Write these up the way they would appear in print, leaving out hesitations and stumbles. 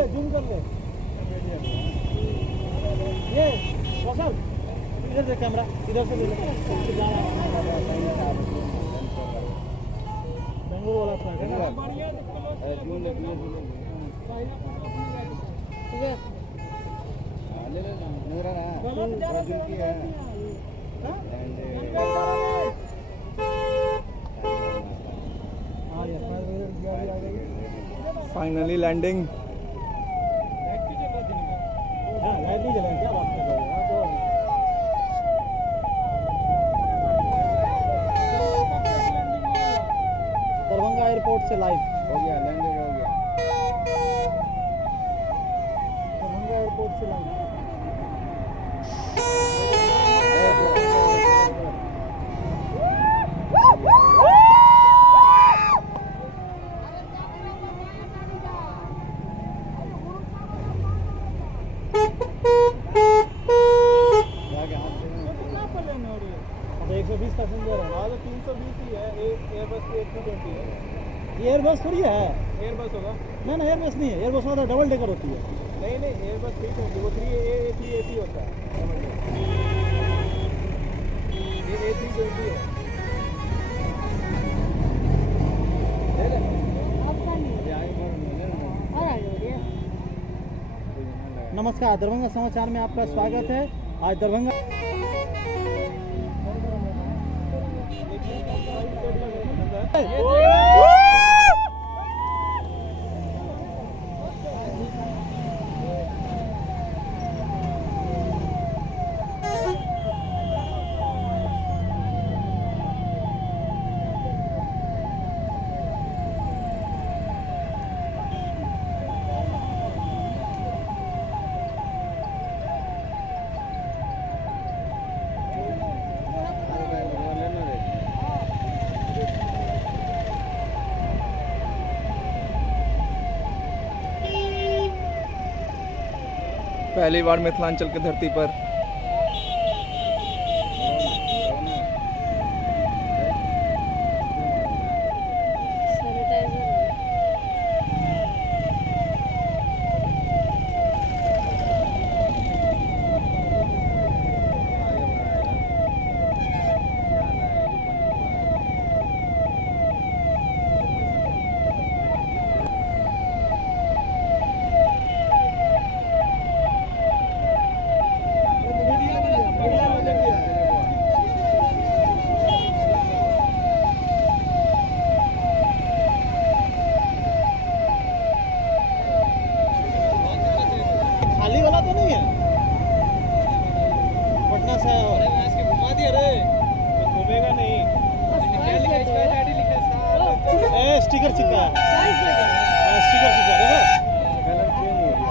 ले, जूम कर ले। ये कौशल इधर देख कैमरा, इधर से देख। बेंगलुरु वाला फ्लैग है ना? जूम ले, ठीक है। ले ले नजर आ रहा है, जूम किया है। Finally landing. लाइट नहीं जला, क्या बात कर रहे हो? दरभंगा एयरपोर्ट से लाइव हो गया, लैंडिंग हो गया। दरभंगा एयरपोर्ट से लाइव। तो 120 पैसेंजर है। हाँ तो 320 ही है, एयरबस की 120 है। ये एयरबस थोड़ी है। एयरबस होगा? ना एयरबस नहीं है, एयरबस होता है डबल डेकर होती है। नहीं एयरबस 320, वो 380 होता है। ये A320 है। नमस्कार, दरभंगा समाचार में आपका स्वागत है। आज दरभंगा पहली बार मिथिलांचल की धरती पर खाली वाला तो नहीं है, पटना से आया हुआ। इसके घुमा दिया रे, घूमेगा नहीं। क्या लिखा है इसका? आईडी लिखा है इसका। ए स्टिकर चिपका है, स्टिकर चिपका देखो। कलर चेंज हो गया।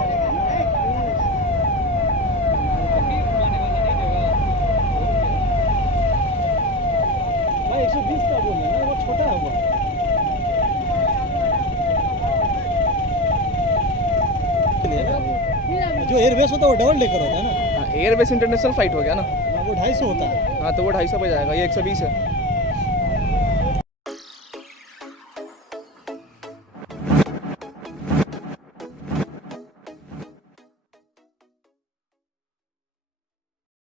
भाई 120 का बोल ना, वो छोटा है वो। जो एयरबेस होता है वो डबल डेकर होता है ना। हाँ, एयरबेस इंटरनेशनल फ्लाइट हो गया ना। वो 250 होता है। हाँ तो वो 250 पे जाएगा, ये 120 है।